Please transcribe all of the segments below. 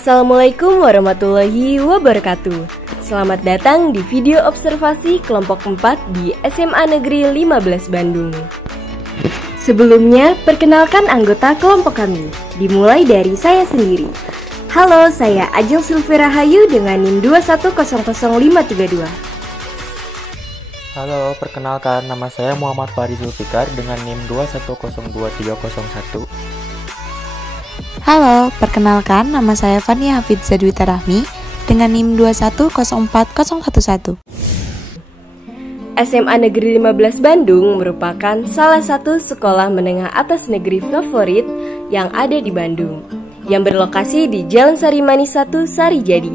Assalamualaikum warahmatullahi wabarakatuh. Selamat datang di video observasi kelompok 4 di SMA Negeri 15 Bandung. Sebelumnya, perkenalkan anggota kelompok kami. Dimulai dari saya sendiri. Halo, saya Ajeng Silvira Hayu dengan NIM 2100532. Halo, perkenalkan nama saya Muhammad Fahri Zulfikar dengan NIM 2102301. Halo, perkenalkan nama saya Fania Hafidza Dwita Rahmi dengan NIM 2104011. SMA Negeri 15 Bandung merupakan salah satu sekolah menengah atas negeri favorit yang ada di Bandung, yang berlokasi di Jalan Sarimanis 1, Sarijadi.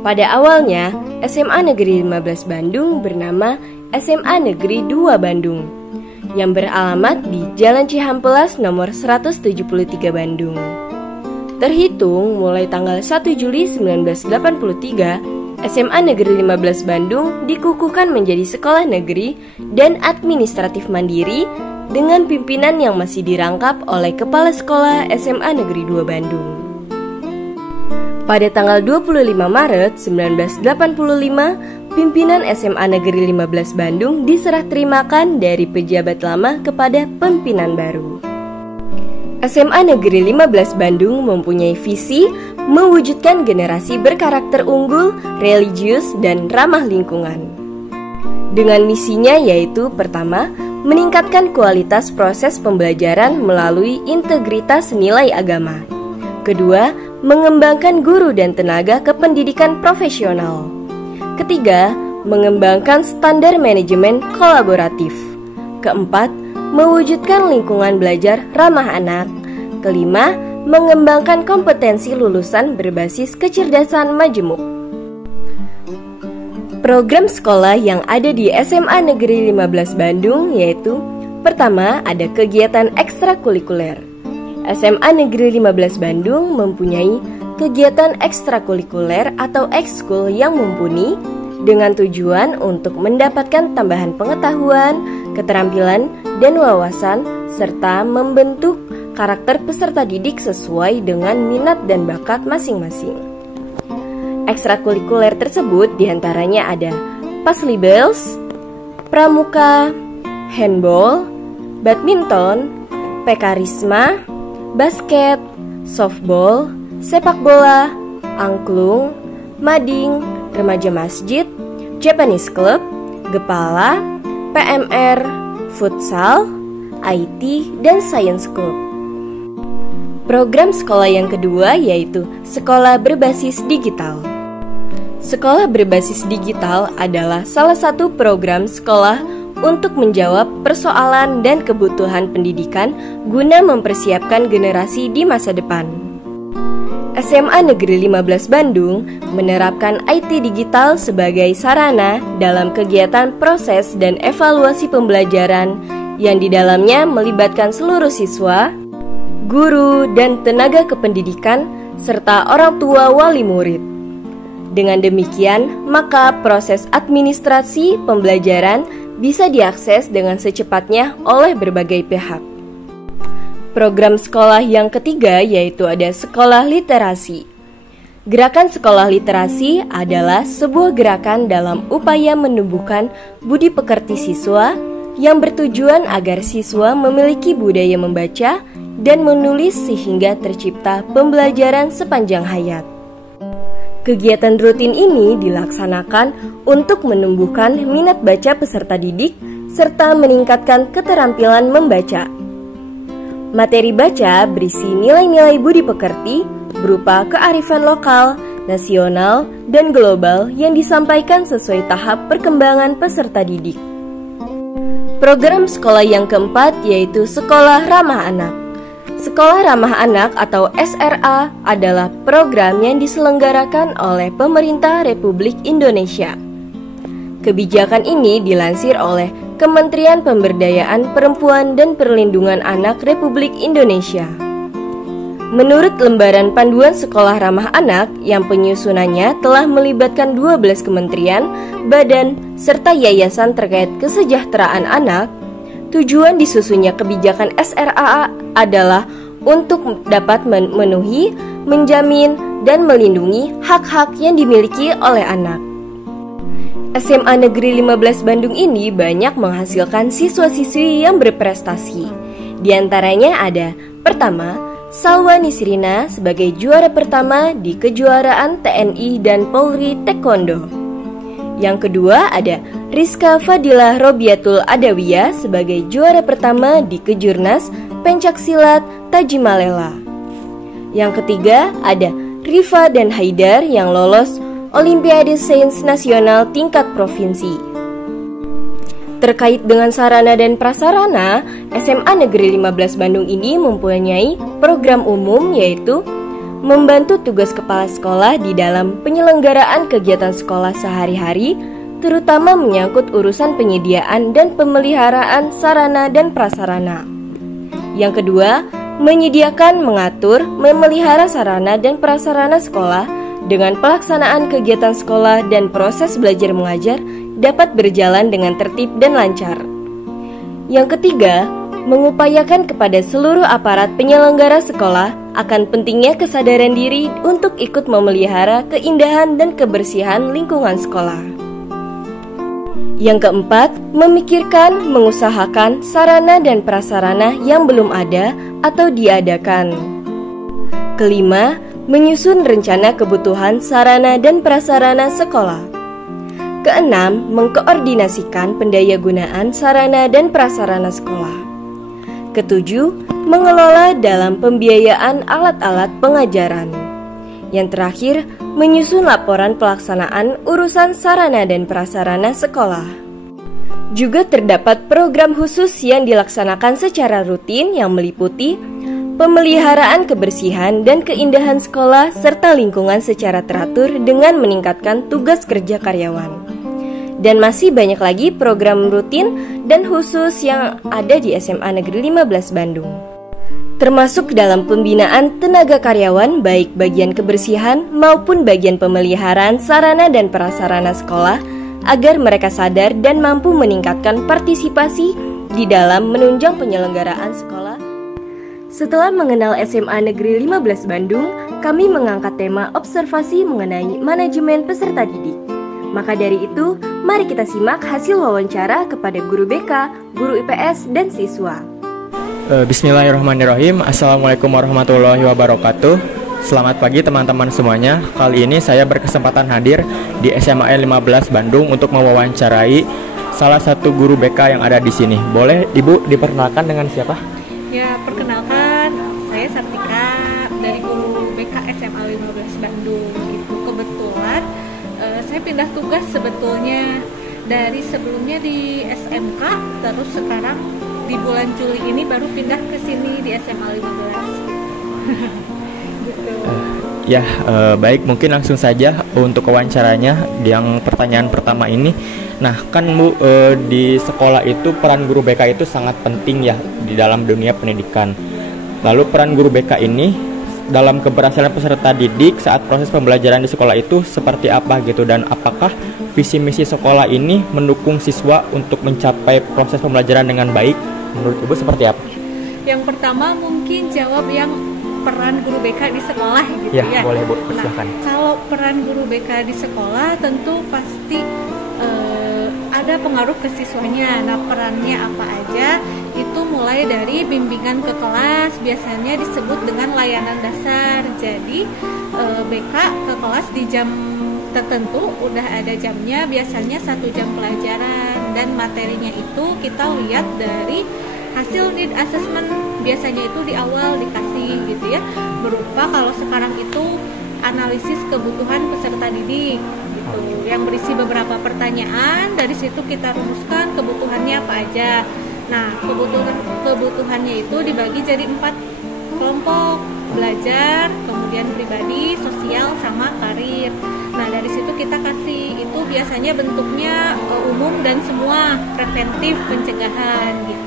Pada awalnya, SMA Negeri 15 Bandung bernama SMA Negeri 2 Bandung, yang beralamat di Jalan Cihampelas nomor 173 Bandung. Terhitung mulai tanggal 1 Juli 1983, SMA Negeri 15 Bandung dikukuhkan menjadi sekolah negeri dan administratif mandiri dengan pimpinan yang masih dirangkap oleh Kepala Sekolah SMA Negeri 2 Bandung. Pada tanggal 25 Maret 1985, pimpinan SMA Negeri 15 Bandung diserah terimakan dari pejabat lama kepada pimpinan baru. SMA Negeri 15 Bandung mempunyai visi mewujudkan generasi berkarakter unggul, religius, dan ramah lingkungan. Dengan misinya yaitu pertama, meningkatkan kualitas proses pembelajaran melalui integritas nilai agama. Kedua, mengembangkan guru dan tenaga kependidikan profesional. Ketiga, mengembangkan standar manajemen kolaboratif. Keempat, mewujudkan lingkungan belajar ramah anak. Kelima, mengembangkan kompetensi lulusan berbasis kecerdasan majemuk. Program sekolah yang ada di SMA Negeri 15 Bandung yaitu: pertama, ada kegiatan ekstrakurikuler. SMA Negeri 15 Bandung mempunyai kegiatan ekstrakurikuler atau ekskul yang mumpuni dengan tujuan untuk mendapatkan tambahan pengetahuan, keterampilan, dan wawasan, serta membentuk karakter peserta didik sesuai dengan minat dan bakat masing-masing. Ekstrakurikuler tersebut diantaranya ada Paslibels, Pramuka, Handball, Badminton, Pekarisma, Basket, Softball, Sepak bola, Angklung, Mading, Remaja Masjid, Japanese Club, Gepala, PMR, Futsal, IT, dan Science Club. Program sekolah yang kedua yaitu Sekolah Berbasis Digital. Sekolah Berbasis Digital adalah salah satu program sekolah untuk menjawab persoalan dan kebutuhan pendidikan guna mempersiapkan generasi di masa depan. SMA Negeri 15 Bandung menerapkan IT digital sebagai sarana dalam kegiatan proses dan evaluasi pembelajaran yang di dalamnya melibatkan seluruh siswa, guru, dan tenaga kependidikan, serta orang tua wali murid. Dengan demikian, maka proses administrasi pembelajaran bisa diakses dengan secepatnya oleh berbagai pihak. Program sekolah yang ketiga yaitu ada Sekolah Literasi. Gerakan Sekolah Literasi adalah sebuah gerakan dalam upaya menumbuhkan budi pekerti siswa yang bertujuan agar siswa memiliki budaya membaca dan menulis sehingga tercipta pembelajaran sepanjang hayat. Kegiatan rutin ini dilaksanakan untuk menumbuhkan minat baca peserta didik serta meningkatkan keterampilan membaca. Materi baca berisi nilai-nilai budi pekerti berupa kearifan lokal, nasional, dan global yang disampaikan sesuai tahap perkembangan peserta didik. Program sekolah yang keempat yaitu Sekolah Ramah Anak. Sekolah Ramah Anak atau SRA adalah program yang diselenggarakan oleh Pemerintah Republik Indonesia. Kebijakan ini dilansir oleh Kementerian Pemberdayaan Perempuan dan Perlindungan Anak Republik Indonesia. Menurut lembaran panduan sekolah ramah anak yang penyusunannya telah melibatkan 12 kementerian, badan, serta yayasan terkait kesejahteraan anak, tujuan disusunnya kebijakan SRA adalah untuk dapat memenuhi menjamin, dan melindungi hak-hak yang dimiliki oleh anak. SMA Negeri 15 Bandung ini banyak menghasilkan siswa-siswi yang berprestasi. Di antaranya ada, pertama, Salwa Nisrina sebagai juara pertama di kejuaraan TNI dan Polri Taekwondo. Yang kedua ada Rizka Fadilah Robiatul Adawiyah sebagai juara pertama di Kejurnas Pencaksilat Tajimalela. Yang ketiga ada Rifa dan Haidar yang lolos Olimpiade Sains Nasional tingkat provinsi. Terkait dengan sarana dan prasarana, SMA Negeri 15 Bandung ini mempunyai program umum yaitu membantu tugas kepala sekolah di dalam penyelenggaraan kegiatan sekolah sehari-hari, terutama menyangkut urusan penyediaan dan pemeliharaan sarana dan prasarana. Yang kedua, menyediakan, mengatur, memelihara sarana dan prasarana sekolah dengan pelaksanaan kegiatan sekolah dan proses belajar mengajar dapat berjalan dengan tertib dan lancar. Yang ketiga, mengupayakan kepada seluruh aparat penyelenggara sekolah akan pentingnya kesadaran diri untuk ikut memelihara keindahan dan kebersihan lingkungan sekolah. Yang keempat, memikirkan, mengusahakan sarana dan prasarana yang belum ada atau diadakan. Kelima, menyusun rencana kebutuhan sarana dan prasarana sekolah. Keenam, mengkoordinasikan pendayagunaan sarana dan prasarana sekolah. Ketujuh, mengelola dalam pembiayaan alat-alat pengajaran. Yang terakhir, menyusun laporan pelaksanaan urusan sarana dan prasarana sekolah. Juga terdapat program khusus yang dilaksanakan secara rutin yang meliputi pemeliharaan kebersihan dan keindahan sekolah serta lingkungan secara teratur dengan meningkatkan tugas kerja karyawan. Dan masih banyak lagi program rutin dan khusus yang ada di SMA Negeri 15 Bandung. Termasuk dalam pembinaan tenaga karyawan baik bagian kebersihan maupun bagian pemeliharaan sarana dan prasarana sekolah agar mereka sadar dan mampu meningkatkan partisipasi di dalam menunjang penyelenggaraan sekolah. Setelah mengenal SMA Negeri 15 Bandung, kami mengangkat tema observasi mengenai manajemen peserta didik. Maka dari itu, mari kita simak hasil wawancara kepada guru BK, guru IPS, dan siswa. Bismillahirrahmanirrahim. Assalamualaikum warahmatullahi wabarakatuh. Selamat pagi teman-teman semuanya. Kali ini saya berkesempatan hadir di SMA 15 Bandung untuk mewawancarai salah satu guru BK yang ada di sini. Boleh Ibu diperkenalkan dengan siapa? Ya, perkenalkan, saya Sartika dari guru BK SMA 15 Bandung. Itu kebetulan saya pindah tugas sebetulnya dari sebelumnya di SMK, terus sekarang di bulan Juli ini baru pindah ke sini di SMA 15. Gitu. Baik, mungkin langsung saja untuk wawancaranya yang pertanyaan pertama ini. Nah, kan Bu, di sekolah itu peran guru BK itu sangat penting ya di dalam dunia pendidikan. Lalu peran guru BK ini dalam keberhasilan peserta didik saat proses pembelajaran di sekolah itu seperti apa gitu, dan apakah visi misi sekolah ini mendukung siswa untuk mencapai proses pembelajaran dengan baik? Menurut Ibu seperti apa? Yang pertama mungkin jawab yang peran guru BK di sekolah gitu ya. Ya, boleh Bu, silakan. Nah, kalau peran guru BK di sekolah tentu pasti ada pengaruh ke siswanya. Nah, perannya apa aja? Itu mulai dari bimbingan ke kelas, biasanya disebut dengan layanan dasar. Jadi BK ke kelas di jam tertentu, udah ada jamnya, biasanya 1 jam pelajaran. Dan materinya itu kita lihat dari hasil need assessment, biasanya itu di awal dikasih gitu ya, berupa kalau sekarang itu analisis kebutuhan peserta didik gitu, yang berisi beberapa pertanyaan. Dari situ kita rumuskan kebutuhannya apa aja. Nah, kebutuhannya itu dibagi jadi 4 kelompok: belajar, kemudian pribadi, sosial, sama karir. Nah, dari situ kita kasih, itu biasanya bentuknya umum dan semua, preventif, pencegahan gitu.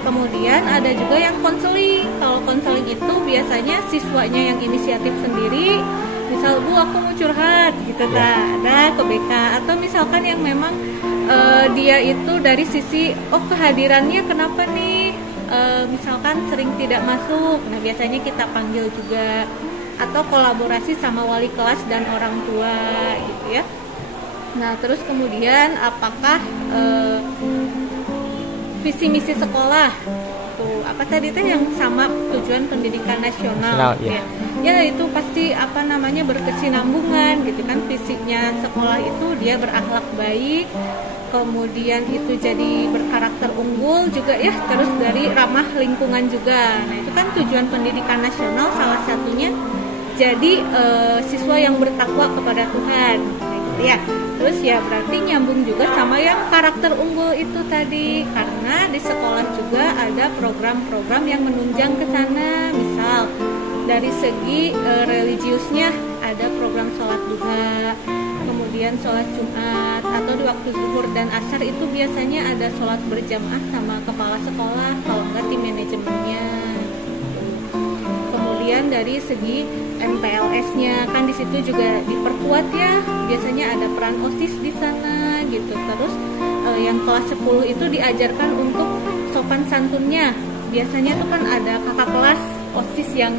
Kemudian ada juga yang konseling. Kalau konseling itu biasanya siswanya yang inisiatif sendiri. Misal, Bu, aku mau curhat gitu, ada ke BK. Atau misalkan yang memang dia itu dari sisi, kehadirannya kenapa nih, misalkan sering tidak masuk. Nah, biasanya kita panggil juga. atau kolaborasi sama wali kelas dan orang tua gitu ya. Nah terus kemudian apakah visi misi sekolah tuh apa tadi teh yang sama tujuan pendidikan nasional ya. Ya itu pasti apa namanya berkesinambungan gitu kan. Visinya sekolah itu dia berakhlak baik, kemudian itu jadi berkarakter unggul juga ya, terus dari ramah lingkungan juga. Nah itu kan tujuan pendidikan nasional salah satunya jadi siswa yang bertakwa kepada Tuhan gitu ya. Terus ya berarti nyambung juga sama yang karakter unggul itu tadi, karena di sekolah juga ada program-program yang menunjang ke sana. Misal dari segi religiusnya ada program sholat duha, kemudian sholat Jumat, atau di waktu zuhur dan asar itu biasanya ada sholat berjamaah sama kepala sekolah, kalau enggak tim manajemennya. Kemudian dari segi MPLS-nya kan di situ juga diperkuat ya, biasanya ada peran OSIS di sana gitu. Terus yang kelas 10 itu diajarkan untuk sopan santunnya. Biasanya tuh kan ada kakak kelas OSIS yang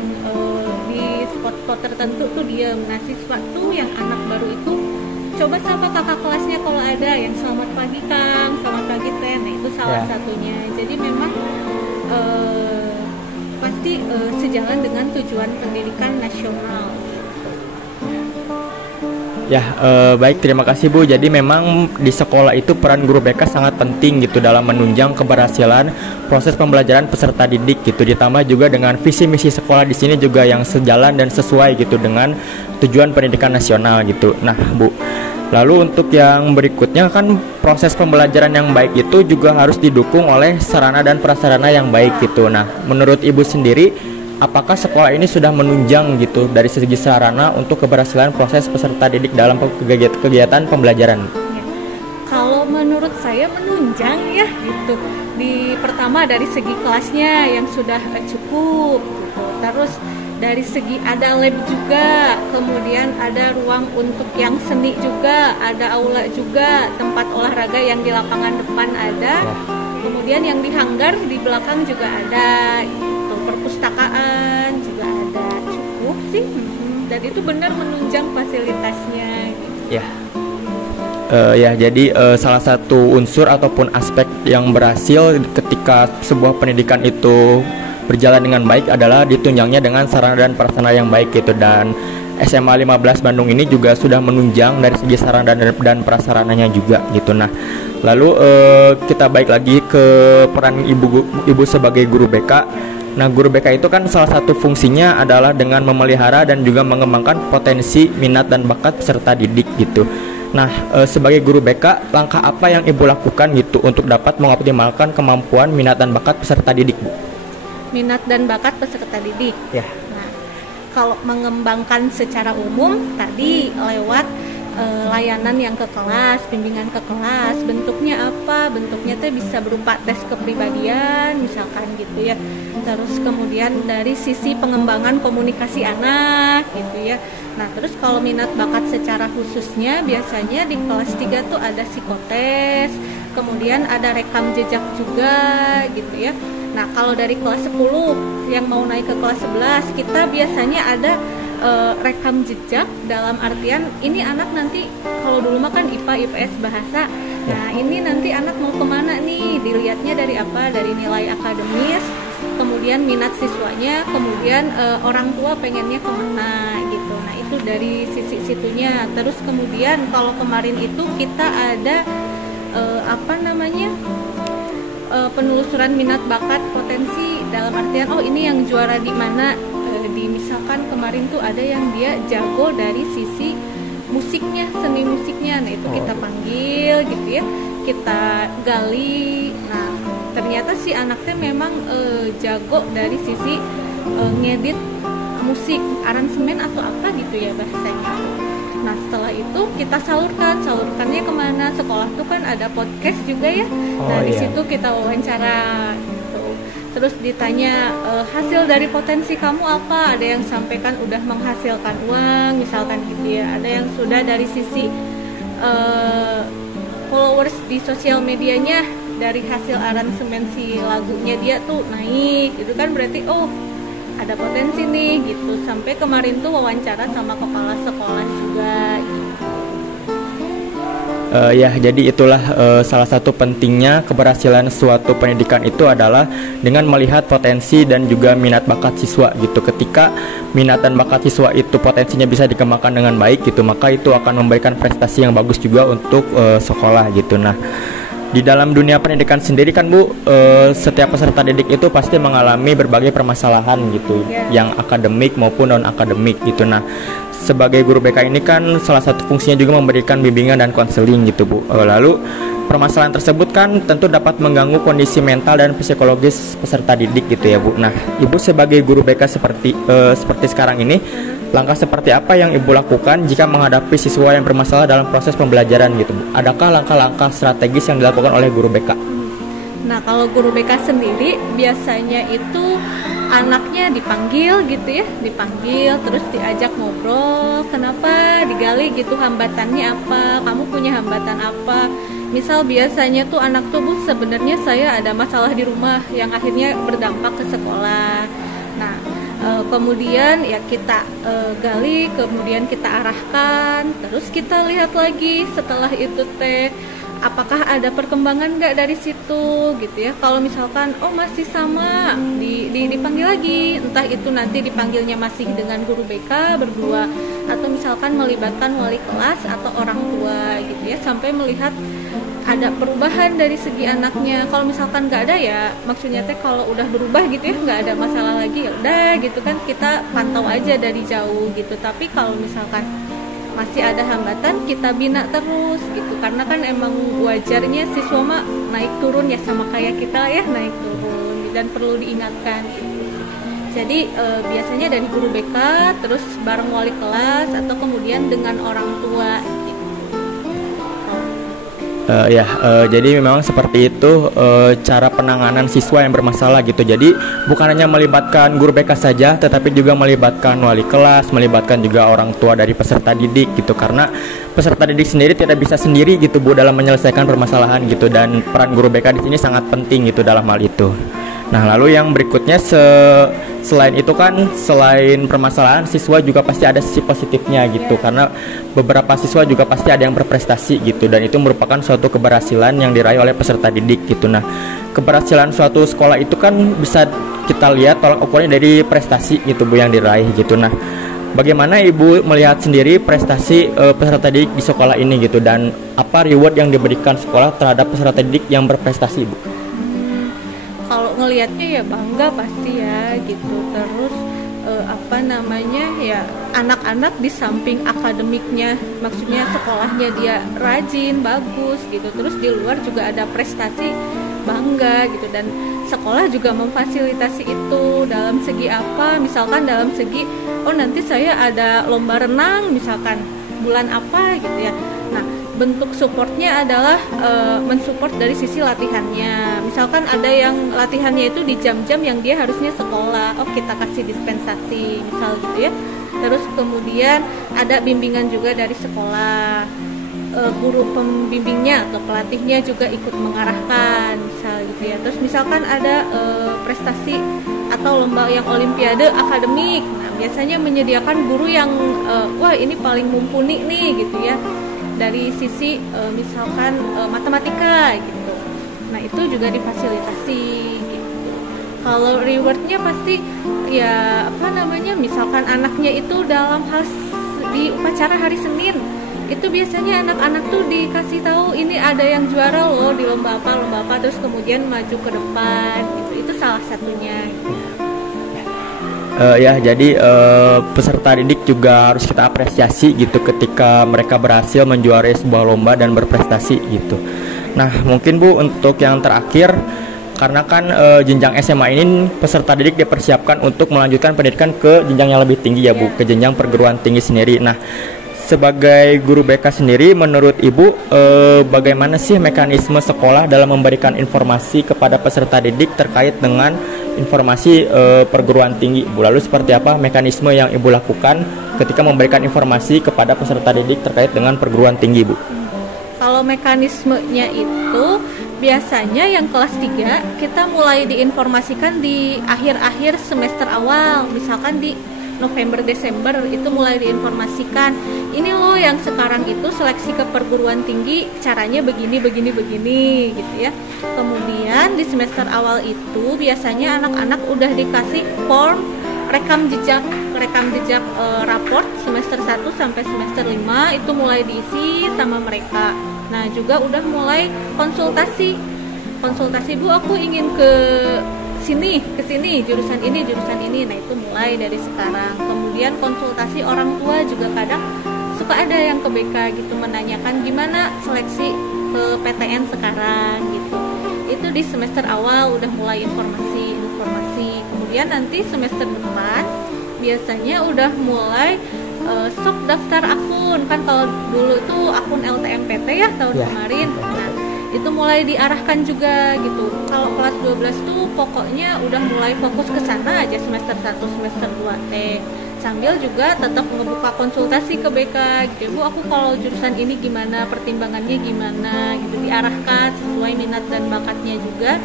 di spot-spot tertentu tuh dia. Nah siswa tuh yang anak baru itu coba sapa kakak kelasnya kalau ada yang selamat pagi Kang, selamat pagi Teh. Nah itu salah satunya. Jadi memang pasti sejalan dengan tujuan pendidikan nasional. Ya, baik, terima kasih Bu. Jadi memang di sekolah itu peran guru BK sangat penting gitu dalam menunjang keberhasilan proses pembelajaran peserta didik gitu. Ditambah juga dengan visi misi sekolah di sini juga yang sejalan dan sesuai gitu dengan tujuan pendidikan nasional gitu. Nah, Bu, lalu untuk yang berikutnya kan proses pembelajaran yang baik itu juga harus didukung oleh sarana dan prasarana yang baik gitu. Nah, menurut Ibu sendiri, apakah sekolah ini sudah menunjang gitu dari segi sarana untuk keberhasilan proses peserta didik dalam kegiatan pembelajaran? Ya, kalau menurut saya menunjang ya gitu. Di pertama dari segi kelasnya yang sudah cukup gitu. Terus dari segi ada lab juga, kemudian ada ruang untuk yang seni juga, ada aula juga, tempat olahraga yang di lapangan depan ada, kemudian yang di hanggar di belakang juga ada, gitu. Perpustakaan juga ada, cukup sih, dan itu benar menunjang fasilitasnya. Gitu. Ya. Ya, jadi salah satu unsur ataupun aspek yang berhasil ketika sebuah pendidikan itu berjalan dengan baik adalah ditunjangnya dengan sarana dan prasarana yang baik gitu. Dan SMA 15 Bandung ini juga sudah menunjang dari segi sarana dan prasarananya juga gitu. Nah, lalu kita balik lagi ke peran ibu sebagai guru BK. Nah, guru BK itu kan salah satu fungsinya adalah dengan memelihara dan juga mengembangkan potensi, minat dan bakat peserta didik gitu. Nah, sebagai guru BK, langkah apa yang Ibu lakukan gitu untuk dapat mengoptimalkan kemampuan, minat dan bakat peserta didik, Bu? Minat dan bakat peserta didik. Ya. Nah, kalau mengembangkan secara umum tadi lewat layanan yang ke kelas, bimbingan ke kelas, bentuknya apa? Bentuknya tuh bisa berupa tes kepribadian misalkan gitu ya. Terus kemudian dari sisi pengembangan komunikasi anak gitu ya. Nah, terus kalau minat bakat secara khususnya biasanya di kelas 3 tuh ada psikotes, kemudian ada rekam jejak juga gitu ya. Nah, kalau dari kelas 10 yang mau naik ke kelas 11, kita biasanya ada rekam jejak dalam artian ini anak nanti, kalau dulu mah kan IPA, IPS, bahasa. Nah, ini nanti anak mau kemana nih? Dilihatnya dari apa? Dari nilai akademis, kemudian minat siswanya, kemudian orang tua pengennya kemana gitu. Nah, itu dari sisi situnya. Terus kemudian kalau kemarin itu kita ada penelusuran minat bakat potensi dalam artian ini yang juara di mana. Misalkan kemarin tuh ada yang dia jago dari sisi musiknya, seni musiknya. Nah, itu kita panggil gitu ya, kita gali. Nah, ternyata si anaknya memang jago dari sisi ngedit musik, aransemen atau apa gitu ya bahasanya. Nah, setelah itu kita salurkannya kemana? Sekolah tuh kan ada podcast juga ya. Nah, di situ kita wawancara gitu. Terus ditanya hasil dari potensi kamu apa? Ada yang sampaikan udah menghasilkan uang misalkan gitu ya. Ada yang sudah dari sisi followers di sosial medianya, dari hasil aransemen si lagunya dia tuh naik gitu kan, berarti ada potensi nih gitu. Sampai kemarin tuh wawancara sama kepala sekolah juga gitu. Ya, jadi itulah salah satu pentingnya keberhasilan suatu pendidikan itu adalah dengan melihat potensi dan juga minat bakat siswa gitu. Ketika minat dan bakat siswa itu potensinya bisa dikembangkan dengan baik gitu, maka itu akan memberikan prestasi yang bagus juga untuk sekolah gitu. Nah, di dalam dunia pendidikan sendiri kan Bu, setiap peserta didik itu pasti mengalami berbagai permasalahan gitu, yang akademik maupun non akademik gitu. Nah, sebagai guru BK ini kan salah satu fungsinya juga memberikan bimbingan dan konseling gitu Bu. Lalu permasalahan tersebut kan tentu dapat mengganggu kondisi mental dan psikologis peserta didik gitu ya Bu. Nah, Ibu sebagai guru BK seperti sekarang ini, langkah seperti apa yang Ibu lakukan jika menghadapi siswa yang bermasalah dalam proses pembelajaran gitu Bu? Adakah langkah-langkah strategis yang dilakukan oleh guru BK? Nah, kalau guru BK sendiri biasanya itu anaknya dipanggil gitu ya, dipanggil terus diajak ngobrol, kenapa, digali gitu hambatannya apa, kamu punya hambatan apa. Misal biasanya tuh anak tuh Bu, sebenarnya saya ada masalah di rumah yang akhirnya berdampak ke sekolah. Nah, kemudian ya kita gali, kemudian kita arahkan, terus kita lihat lagi setelah itu teh apakah ada perkembangan nggak dari situ gitu ya. Kalau misalkan oh masih sama, dipanggil lagi, entah itu nanti dipanggilnya masih dengan guru BK berdua atau misalkan melibatkan wali kelas atau orang tua gitu ya, sampai melihat ada perubahan dari segi anaknya. Kalau misalkan nggak ada ya maksudnya teh kalau udah berubah gitu ya, nggak ada masalah lagi, ya udah gitu kan, kita pantau aja dari jauh gitu. Tapi kalau misalkan masih ada hambatan, kita bina terus gitu, karena kan emang wajarnya siswa mah naik turun ya, sama kayak kita ya, naik turun dan perlu diingatkan gitu. Jadi biasanya dari guru BK terus bareng wali kelas atau kemudian dengan orang tua gitu. Jadi memang seperti itu cara penanganan siswa yang bermasalah gitu. Jadi bukan hanya melibatkan guru BK saja, tetapi juga melibatkan wali kelas, melibatkan juga orang tua dari peserta didik gitu. Karena peserta didik sendiri tidak bisa sendiri gitu Bu dalam menyelesaikan permasalahan gitu, dan peran guru BK di sini sangat penting gitu dalam hal itu. Nah, lalu yang berikutnya selain itu kan, selain permasalahan, siswa juga pasti ada sisi positifnya gitu, karena beberapa siswa juga pasti ada yang berprestasi gitu, dan itu merupakan suatu keberhasilan yang diraih oleh peserta didik gitu. Nah, keberhasilan suatu sekolah itu kan bisa kita lihat tolak ukurnya dari prestasi gitu Bu yang diraih gitu. Nah, bagaimana Ibu melihat sendiri prestasi peserta didik di sekolah ini gitu, dan apa reward yang diberikan sekolah terhadap peserta didik yang berprestasi Bu? Kalau ngelihatnya ya bangga pasti ya gitu. Terus ya anak-anak di samping akademiknya, maksudnya sekolahnya dia rajin, bagus gitu, terus di luar juga ada prestasi, bangga gitu. Dan sekolah juga memfasilitasi itu dalam segi apa, misalkan dalam segi oh nanti saya ada lomba renang misalkan bulan apa gitu ya. Nah, bentuk supportnya adalah mensupport dari sisi latihannya. Misalkan ada yang latihannya itu di jam-jam yang dia harusnya sekolah, oh kita kasih dispensasi misal gitu ya. Terus kemudian ada bimbingan juga dari sekolah, guru pembimbingnya atau pelatihnya juga ikut mengarahkan misal gitu ya. Terus misalkan ada prestasi atau lomba yang olimpiade akademik, nah biasanya menyediakan guru yang wah ini paling mumpuni nih gitu ya, dari sisi misalkan matematika gitu. Nah itu juga difasilitasi gitu. Kalau rewardnya pasti ya misalkan anaknya itu dalam hal di upacara hari Senin, itu biasanya anak-anak tuh dikasih tahu ini ada yang juara loh di lomba apa, terus kemudian maju ke depan gitu. Itu salah satunya gitu. Jadi peserta didik juga harus kita apresiasi gitu ketika mereka berhasil menjuarai sebuah lomba dan berprestasi gitu. Nah, mungkin Bu untuk yang terakhir, karena kan jenjang SMA ini peserta didik dipersiapkan untuk melanjutkan pendidikan ke jenjang yang lebih tinggi ya Bu, ke jenjang perguruan tinggi sendiri. Nah, sebagai guru BK sendiri, menurut Ibu bagaimana sih mekanisme sekolah dalam memberikan informasi kepada peserta didik terkait dengan informasi perguruan tinggi Bu? Lalu seperti apa mekanisme yang Ibu lakukan ketika memberikan informasi kepada peserta didik terkait dengan perguruan tinggi Bu? Kalau mekanismenya itu biasanya yang kelas 3 kita mulai diinformasikan di akhir-akhir semester awal, misalkan di November Desember itu mulai diinformasikan, ini loh yang sekarang itu seleksi ke perguruan tinggi caranya begini gitu ya. Kemudian di semester awal itu biasanya anak-anak udah dikasih form rekam jejak raport semester 1 sampai semester 5 itu mulai diisi sama mereka. Nah, juga udah mulai konsultasi Bu, aku ingin ke sini jurusan ini. Nah, itu mulai dari sekarang. Kemudian konsultasi orang tua juga kadang suka ada yang ke BK gitu menanyakan gimana seleksi ke PTN sekarang gitu. Itu di semester awal udah mulai informasi. Kemudian nanti semester depan biasanya udah mulai sok daftar akun. Kan kalau dulu itu akun LTMPT ya tahun kemarin. Nah, itu mulai diarahkan juga gitu. Kalau kelas 12 tuh pokoknya udah mulai fokus ke sana aja semester 1, semester 2 teh. Sambil juga tetap ngebuka konsultasi ke BK gitu. Bu, aku kalau jurusan ini gimana, pertimbangannya gimana gitu, diarahkan sesuai minat dan bakatnya juga.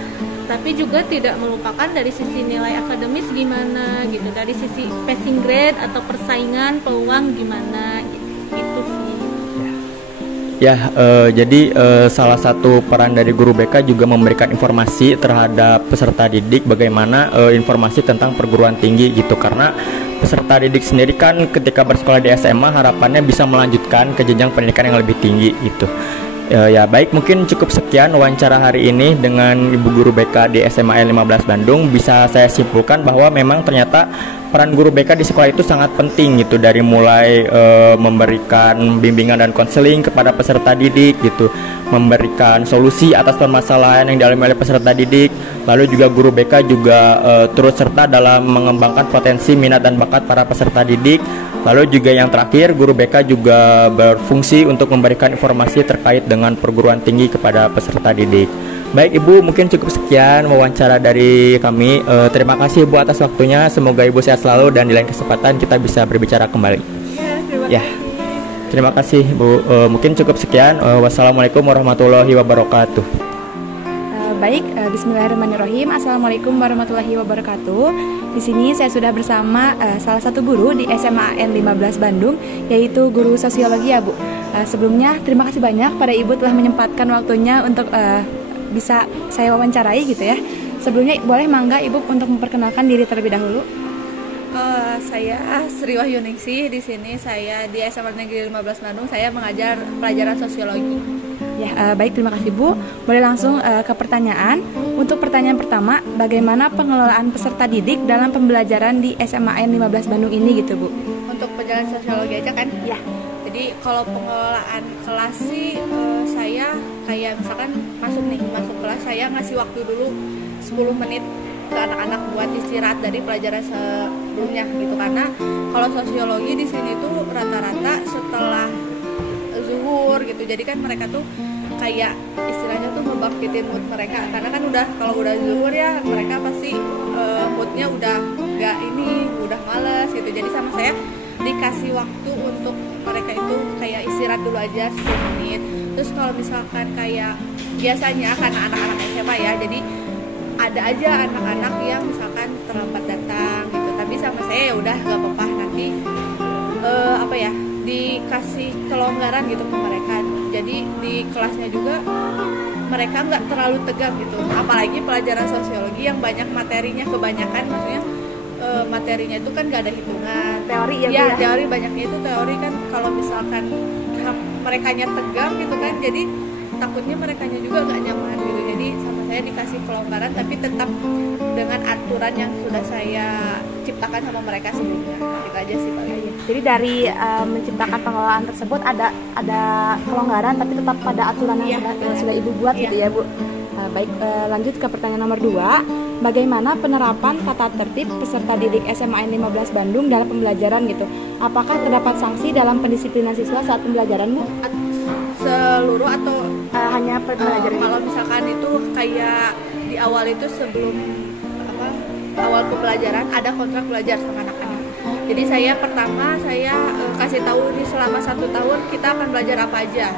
Tapi juga tidak melupakan dari sisi nilai akademis gimana gitu, dari sisi passing grade atau persaingan peluang gimana gitu sih. Ya, jadi salah satu peran dari guru BK juga memberikan informasi terhadap peserta didik bagaimana informasi tentang perguruan tinggi gitu, karena peserta didik sendiri kan ketika bersekolah di SMA harapannya bisa melanjutkan ke jenjang pendidikan yang lebih tinggi gitu. Ya baik, mungkin cukup sekian wawancara hari ini dengan Ibu Guru BK di SMA N15 Bandung. Bisa saya simpulkan bahwa memang ternyata peran guru BK di sekolah itu sangat penting gitu, dari mulai memberikan bimbingan dan konseling kepada peserta didik gitu, memberikan solusi atas permasalahan yang dialami oleh peserta didik. Lalu juga guru BK juga turut serta dalam mengembangkan potensi minat dan bakat para peserta didik. Lalu juga yang terakhir, guru BK juga berfungsi untuk memberikan informasi terkait dengan perguruan tinggi kepada peserta didik. Baik Ibu, mungkin cukup sekian wawancara dari kami. Terima kasih Ibu atas waktunya. Semoga Ibu sehat selalu dan di lain kesempatan kita bisa berbicara kembali. Terima kasih Bu. Mungkin cukup sekian. Wassalamualaikum warahmatullahi wabarakatuh. Baik, bismillahirrahmanirrahim. Assalamualaikum warahmatullahi wabarakatuh. Di sini saya sudah bersama salah satu guru di SMA N15 Bandung, yaitu guru sosiologi ya Bu. Sebelumnya terima kasih banyak pada Ibu telah menyempatkan waktunya untuk bisa saya wawancarai gitu ya. Sebelumnya boleh mangga Ibu untuk memperkenalkan diri terlebih dahulu. Saya Sri Wahyuningsih. Di sini saya di SMA Negeri 15 Bandung. Saya mengajar pelajaran sosiologi. Ya, baik, terima kasih Bu. Boleh langsung ke pertanyaan. Untuk pertanyaan pertama, bagaimana pengelolaan peserta didik dalam pembelajaran di SMA N15 Bandung ini gitu Bu? Untuk pelajaran sosiologi aja kan? Ya. Jadi kalau pengelolaan kelas sih saya kayak misalkan masuk kelas, saya ngasih waktu dulu 10 menit ke anak-anak buat istirahat dari pelajaran sebelumnya gitu, karena kalau sosiologi di sini tuh rata-rata setelah zuhur gitu, jadi kan mereka tuh kayak istilahnya tuh ngebangkitin mood mereka, karena kan kalau udah zuhur ya mereka pasti moodnya udah udah malas gitu. Jadi sama saya dikasih waktu untuk mereka itu kayak istirahat dulu aja 10 menit. Terus kalau misalkan kayak biasanya karena anak-anak SMA ya, jadi ada aja anak-anak yang misalkan terlambat datang gitu, tapi sama saya ya udah gak apa-apa, nanti dikasih kelonggaran gitu ke mereka. Jadi di kelasnya juga mereka nggak terlalu tegang gitu, apalagi pelajaran sosiologi yang banyak materinya, kebanyakan maksudnya materinya itu kan gak ada hitungan, teori ya teori, banyaknya itu teori kan. Kalau misalkan merekanya tegang gitu kan, jadi takutnya merekanya juga nggak nyaman gitu. Jadi sama saya dikasih kelonggaran, tapi tetap dengan aturan yang sudah saya ciptakan sama mereka sebelumnya. Itu aja sih paling. Jadi dari menciptakan pengelolaan tersebut ada kelonggaran, tapi tetap pada aturan yang sudah Ibu buat gitu ya Bu. Baik, lanjut ke pertanyaan nomor 2. Bagaimana penerapan tata tertib peserta didik SMA N15 Bandung dalam pembelajaran gitu? Apakah terdapat sanksi dalam pendisiplinan siswa saat pembelajaran Bu? Seluruh atau hanya pembelajaran? Kalau misalkan itu kayak di awal itu sebelum awal pembelajaran ada kontrak belajar sama anak-anak. Jadi saya pertama kasih tahu nih selama 1 tahun kita akan belajar apa aja.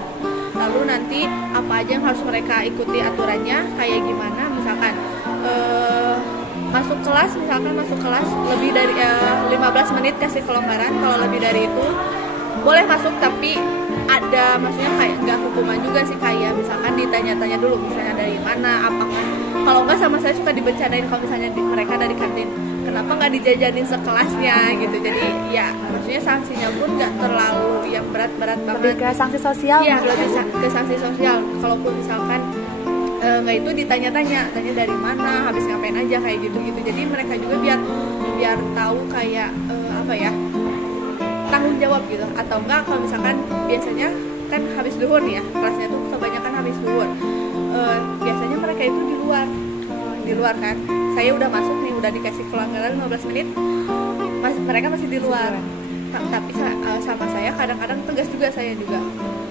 lalu nanti apa aja yang harus mereka ikuti aturannya kayak gimana, misalkan masuk kelas lebih dari 15 menit kasih kelonggaran. Kalau lebih dari itu boleh masuk, tapi ada maksudnya kayak nggak hukuman juga sih, kayak misalkan ditanya-tanya dulu misalnya dari mana, apakah, kalau nggak sama saya suka dibercandain kalau misalnya mereka dari kantin, kenapa nggak dijajanin sekelasnya gitu. Jadi ya maksudnya sanksinya pun nggak terlalu yang berat-berat banget, lebih ke sanksi sosial. Iya, lebih ke sanksi sosial. Kalaupun misalkan nggak itu ditanya-tanya, tanya dari mana, habis ngapain aja kayak gitu-gitu. Jadi mereka juga biar tahu kayak apa ya, tanggung jawab gitu. Atau enggak kalau misalkan biasanya kan habis zuhur nih ya, kelasnya tuh kebanyakan habis zuhur. Biasanya mereka itu di luar kan. Saya udah masuk nih, udah dikasih kelonggaran 15 menit, mereka masih di luar. Tapi sama saya kadang-kadang tegas juga, saya juga,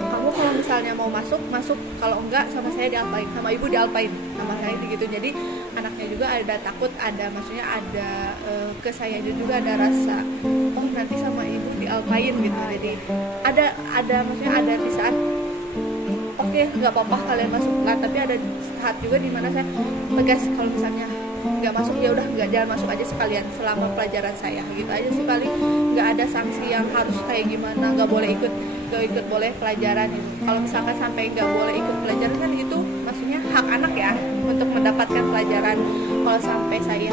kamu kalau misalnya mau masuk, kalau enggak sama saya diapain, sama ibu diapain, sama saya gitu. Jadi anaknya juga ada takut, ada maksudnya ada ke saya juga ada rasa, oh nanti sama ibu diapain gitu. Jadi ada maksudnya ada di saat oke, nggak apa-apa kalian masuk kan, tapi ada saat juga di mana saya tegas, kalau misalnya nggak masuk ya udah nggak, jangan masuk aja sekalian selama pelajaran saya gitu aja sih paling. Nggak ada sanksi yang harus kayak gimana, nggak boleh ikut boleh pelajaran gitu. Kalau misalkan sampai nggak boleh ikut pelajaran kan itu maksudnya hak anak ya untuk mendapatkan pelajaran. Kalau sampai saya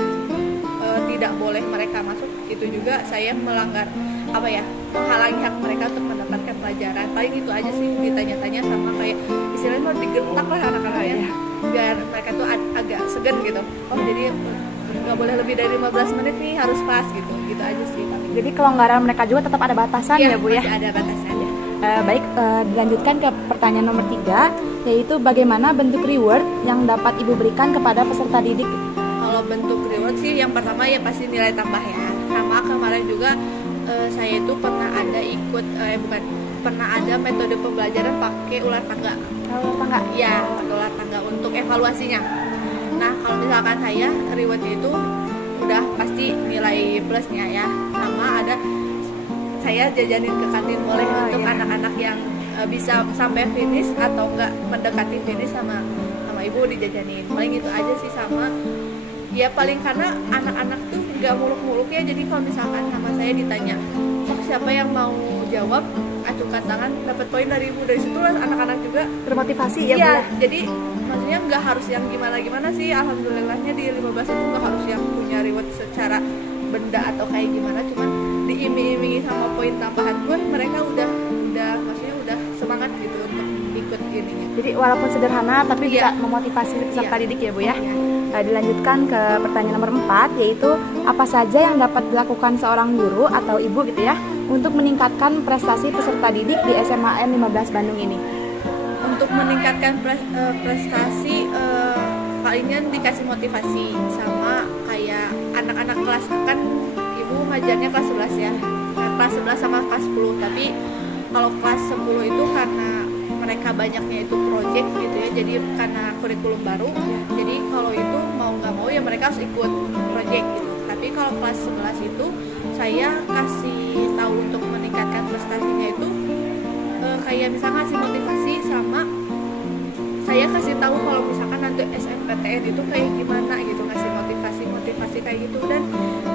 tidak boleh mereka masuk, itu juga saya melanggar apa ya, menghalangi hak mereka untuk mendapatkan pelajaran. Paling itu aja sih, ditanya-tanya sama kayak istilahnya mau digertak lah anak-anaknya biar mereka tuh agak segan gitu. Oh jadi nggak boleh lebih dari 15 menit nih, harus pas gitu aja sih. Jadi kelonggaran mereka juga tetap ada batasan ya Bu ya? Masih ada batasannya. Baik, dilanjutkan ke pertanyaan nomor 3, yaitu bagaimana bentuk reward yang dapat Ibu berikan kepada peserta didik? Kalau bentuk reward sih yang pertama ya pasti nilai tambah ya. Sama kemarin juga saya itu pernah ada metode pembelajaran pakai ular tangga. Ular tangga? Iya, pakai ular tangga untuk evaluasinya. Nah kalau misalkan saya rewardnya itu udah pasti nilai plusnya ya. Sama ada saya jajanin ke kantin, boleh untuk anak-anak yang bisa sampai finish atau enggak mendekati finish sama ibu dijajanin. Paling itu aja sih. Sama ya paling karena anak-anak tuh nggak muluk-muluk ya, jadi kalau misalkan sama saya ditanya, oh siapa yang mau jawab, acukan tangan dapat poin dari ibu. Dari situ anak-anak juga termotivasi ya Bu ya. Jadi maksudnya nggak harus yang gimana-gimana sih, alhamdulillahnya di 15 itu nggak harus yang punya reward secara benda atau kayak gimana, cuman diiming-imingi sama poin tambahan pun mereka udah maksudnya udah semangat gitu untuk ikut ininya. Jadi walaupun sederhana tapi bisa memotivasi peserta didik ya Bu ya. Dilanjutkan ke pertanyaan nomor 4, yaitu apa saja yang dapat dilakukan seorang guru atau ibu gitu ya untuk meningkatkan prestasi peserta didik di SMAN 15 Bandung ini? Untuk meningkatkan prestasi palingan dikasih motivasi sama kayak anak-anak kelas, kan ibu ngajarnya kelas 11 ya, kelas 11 sama kelas 10. Tapi kalau kelas 10 itu karena mereka banyaknya itu project gitu ya, jadi karena kurikulum baru, jadi kalau itu mau nggak mau ya mereka harus ikut project gitu. Tapi kalau kelas 11 itu saya kasih tahu untuk meningkatkan prestasinya itu kayak misalkan kasih motivasi, sama saya kasih tahu kalau misalkan nanti SNPTN itu kayak gimana gitu, ngasih motivasi kayak gitu. Dan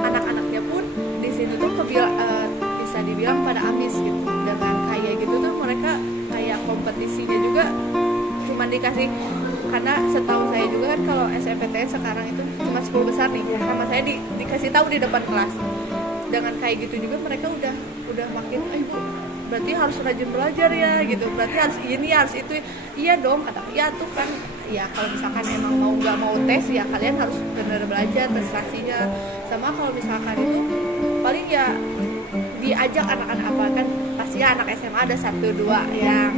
anak-anaknya pun di sini tuh bisa dibilang pada amis gitu dengan kayak gitu tuh. Mereka kayak kompetisinya juga cuma dikasih, karena setahu saya juga kan kalau SNPTN sekarang itu cuma 10 besar nih, sama saya dikasih tahu di depan kelas. Dengan kayak gitu juga mereka udah makin, ibu berarti harus rajin belajar ya gitu, berarti harus ini harus itu. Iya dong, kata iya tuh kan ya, kalau misalkan emang mau nggak mau tes ya kalian harus benar belajar prestasinya. Sama kalau misalkan itu paling ya diajak anak-anak, apa kan pasti anak SMA ada 1-2 yang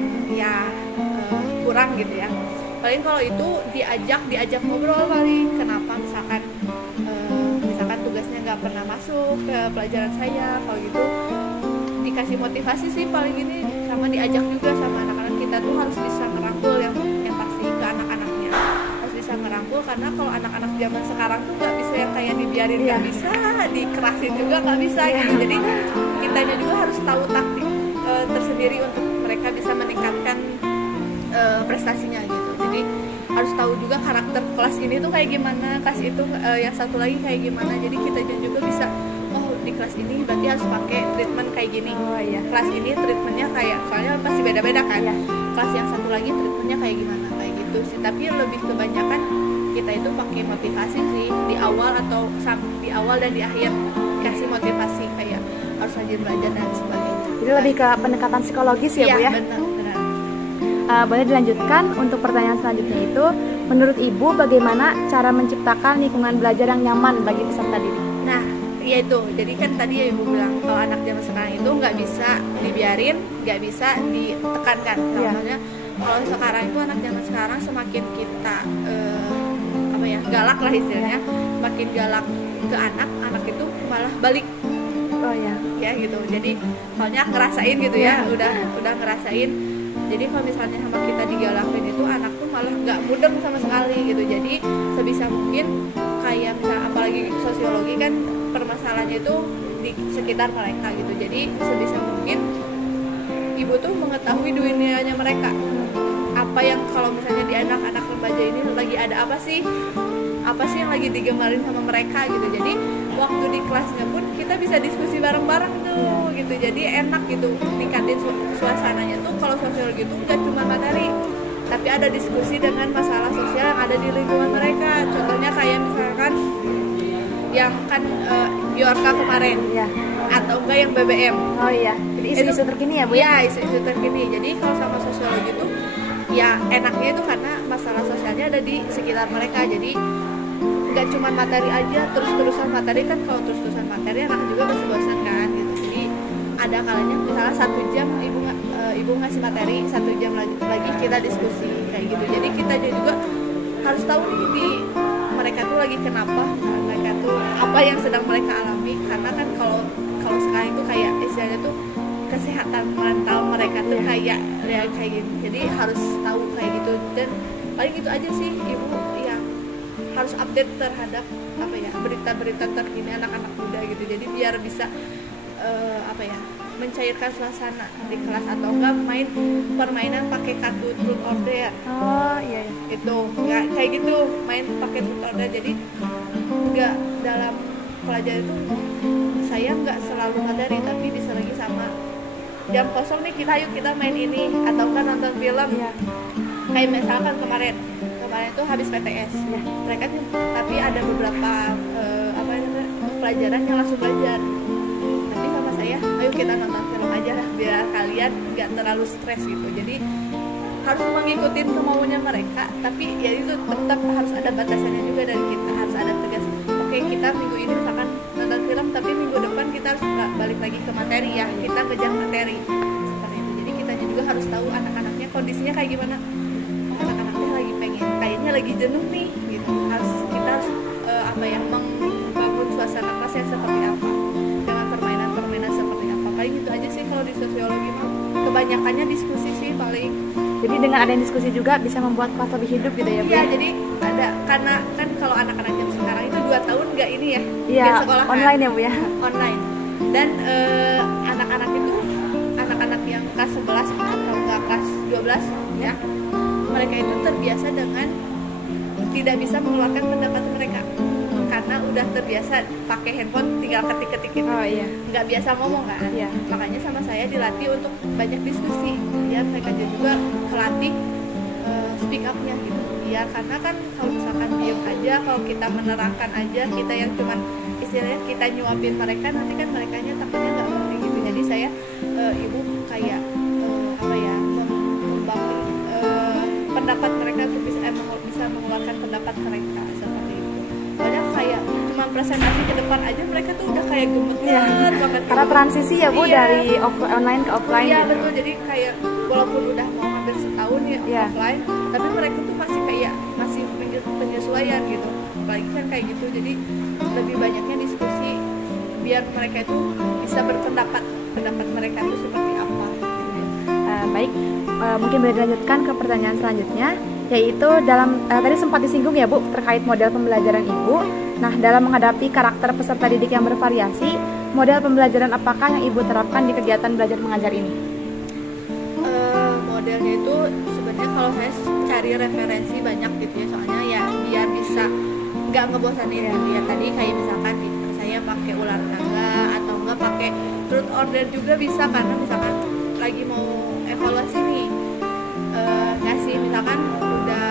kurang gitu ya. Paling kalau itu diajak ngobrol paling, kenapa misalkan tugasnya nggak pernah masuk ke pelajaran saya, kalau gitu dikasih motivasi sih paling ini. Sama diajak juga sama anak-anak, kita tuh harus bisa ngerangkul yang pasti ke anak-anaknya, harus bisa ngerangkul. Karena kalau anak-anak zaman sekarang tuh nggak bisa yang kayak dibiarin, nggak bisa dikerasin juga nggak bisa gitu. Jadi kitanya juga harus tahu taktik tersendiri untuk mereka bisa meningkatkan prestasinya gitu. Jadi harus tahu juga karakter kelas ini tuh kayak gimana, kelas itu yang satu lagi kayak gimana. Jadi kita juga bisa, oh di kelas ini berarti harus pakai treatment kayak gini. Oh iya. Kelas ini treatmentnya kayak, soalnya pasti beda-beda kan. Iya. Kelas yang satu lagi treatmentnya kayak gimana, kayak gitu sih. Tapi lebih kebanyakan kita itu pakai motivasi sih di awal atau di awal dan di akhir, kasih motivasi kayak harus rajin belajar dan sebagainya. Jadi lebih ke pendekatan psikologis ya, Bu ya? Benar. Boleh dilanjutkan untuk pertanyaan selanjutnya itu, menurut Ibu bagaimana cara menciptakan lingkungan belajar yang nyaman bagi peserta didik? Nah, iya itu. Jadi kan tadi ya Ibu bilang kalau anak zaman sekarang itu nggak bisa dibiarin, nggak bisa ditekankan. Contohnya kalau sekarang itu anak zaman sekarang semakin kita galak lah istilahnya, makin galak ke anak itu malah balik. Oh ya. Ya gitu. Jadi soalnya ngerasain gitu ya, udah ngerasain. Jadi kalau misalnya sama kita digalakin itu, anak tuh malah nggak mudeng sama sekali gitu. Jadi sebisa mungkin kayak misalnya apalagi sosiologi kan permasalahannya itu di sekitar mereka gitu. Jadi sebisa mungkin ibu tuh mengetahui dunianya mereka. Apa yang kalau misalnya di anak-anak remaja ini lagi ada apa sih yang lagi digemarin sama mereka gitu. Jadi waktu di kelasnya pun kita bisa diskusi bareng-bareng tuh gitu. Jadi enak gitu ningkatin suasananya tuh. Kalau sosiologi itu nggak cuma materi, tapi ada diskusi dengan masalah sosial yang ada di lingkungan mereka. Contohnya kayak misalkan yang kan Biorka kemarin Ya. atau enggak yang BBM. Oh iya. Jadi isu-isu terkini ya, Bu? Iya, isu-isu terkini. Jadi kalau sama sosiologi itu ya enaknya itu karena masalah sosialnya ada di sekitar mereka. Jadi nggak cuma materi aja, terus-terusan materi kan. Kalau terus-terusan materi anak juga masih bosan kan gitu. Jadi ada kalanya misalnya 1 jam ibu ngasih materi, 1 jam lagi kita diskusi kayak gitu. Jadi kita juga harus tahu nih di mereka tuh lagi kenapa, mereka tuh apa yang sedang mereka alami. Karena kan kalau sekarang itu kayak istilahnya tuh kesehatan mental mereka tuh kayak gini. Jadi harus tahu kayak gitu. Dan paling itu aja sih ibu yang harus update terhadap berita-berita terkini anak-anak muda gitu. Jadi biar bisa mencairkan suasana di kelas, atau enggak main permainan pakai kartu truth or dare. Oh iya. Itu nggak kayak gitu, main pakai truth or dare. Jadi nggak dalam pelajaran itu saya nggak selalu materi, tapi diselingi sama jam kosong nih, kita main ini atau kan nonton film. Kayak misalkan kemarin itu habis PTS ya, mereka tapi ada beberapa pelajaran yang langsung belajar. Tapi sama saya, ayo kita nonton film aja lah biar kalian nggak terlalu stres gitu. Jadi harus mengikuti kemauannya mereka, tapi ya itu tetap harus ada batasannya juga dari kita. Harus ada tegas. Oke, kita minggu ini misalkan nonton film, tapi minggu depan kita harus balik lagi ke materi ya. Kita ngejar materi seperti itu. Jadi kita juga harus tahu anak-anaknya kondisinya kayak gimana. Anak-anaknya lagi pengen, kayaknya lagi jenuh nih gitu. Kita harus membangun suasana kelas yang seperti apa, dengan permainan seperti apa. Paling itu aja sih kalau di sosiologi mah. Kebanyakannya diskusi sih paling. Jadi dengan adanya diskusi juga bisa membuat kelas lebih hidup gitu ya, Bu? Iya, jadi ada, karena kan kalau anak-anak jam sekarang itu 2 tahun nggak ini ya, iya, sekolah online ya, Bu ya? Online. Dan anak-anak itu, anak-anak yang kelas 11 atau nggak kelas 12 ya, mereka itu terbiasa dengan tidak bisa mengeluarkan pendapat mereka. Karena udah terbiasa pakai handphone tinggal ketik-ketik gitu. Oh iya. Nggak biasa ngomong kan. Iya. Makanya sama saya dilatih untuk banyak diskusi. Ya mereka juga kelatih speak up-nya gitu. Ya karena kan kalau misalkan diem aja, kalau kita menerangkan aja, kita yang cuman istilahnya kita nyuapin mereka, nanti kan merekanya takutnya nggak ngerti gitu. Jadi saya ibu kayak membangun pendapat mereka untuk bisa mengeluarkan pendapat mereka seperti itu. Soalnya kayak cuma presentasi ke depan aja mereka tuh udah kayak gemeter banget. Karena transisi ya, Bu, dari online ke offline. Iya gitu. betul. Jadi kayak walaupun udah mau hampir setahun ya offline, tapi mereka tuh masih penyesuaian gitu. Apalagi kan kayak gitu. Jadi lebih banyaknya diskusi biar mereka itu bisa berpendapat mereka itu seperti apa. Baik, mungkin boleh dilanjutkan ke pertanyaan selanjutnya, yaitu dalam tadi sempat disinggung ya, Bu, terkait model pembelajaran Ibu. Nah, dalam menghadapi karakter peserta didik yang bervariasi, model pembelajaran apakah yang Ibu terapkan di kegiatan belajar mengajar ini? Modelnya itu sebenarnya biasanya kalau saya cari referensi banyak gitu ya, soalnya ya biar bisa nggak ngebosanin gitu ya. Tadi kayak misalkan saya pakai ular tangga atau enggak pakai truth order juga bisa, karena misalkan lagi mau evaluasi nih, ngasih misalkan udah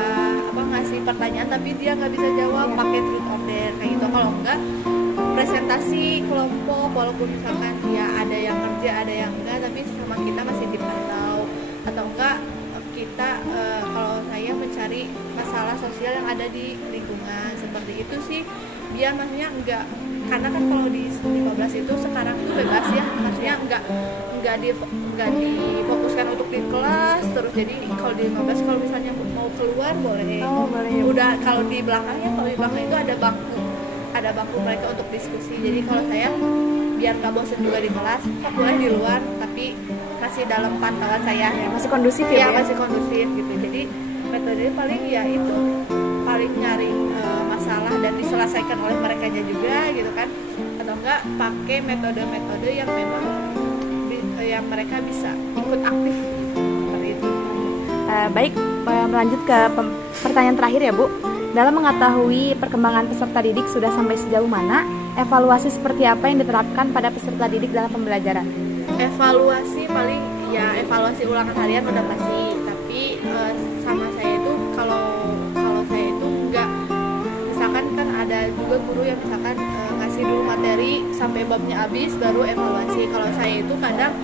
ngasih pertanyaan tapi dia nggak bisa jawab, pakai truth order kayak gitu. Kalau enggak presentasi kelompok, walaupun misalkan ya ada yang kerja ada yang enggak, tapi sama kita masih dipantau. Atau enggak kita kalau saya mencari masalah sosial yang ada di lingkungan, seperti itu sih, biar maksudnya enggak, karena kan kalau di 15 itu sekarang itu bebas ya, maksudnya enggak difokuskan untuk di kelas terus. Jadi kalau di 15 kalau misalnya mau keluar boleh. Boleh. Udah kalau di belakangnya, kalau di belakang itu ada bangku mereka untuk diskusi. Jadi kalau saya biar nggak bosan juga di kelas, boleh di luar tapi masih dalam pantauan saya. Ya, masih kondusif ya, Bu? Masih kondusif gitu. Jadi metodenya paling ya itu, paling nyari masalah dan diselesaikan oleh mereka juga gitu kan. Atau enggak pakai metode-metode yang memang yang mereka bisa ikut aktif seperti itu. Baik, melanjut ke pertanyaan terakhir ya, Bu. Dalam mengetahui perkembangan peserta didik sudah sampai sejauh mana, evaluasi seperti apa yang diterapkan pada peserta didik dalam pembelajaran? Evaluasi paling ya evaluasi ulangan harian udah pasti, tapi sama saya itu kalau saya itu enggak, misalkan kan ada juga guru yang misalkan ngasih dulu materi sampai babnya habis baru evaluasi. Kalau saya itu kadang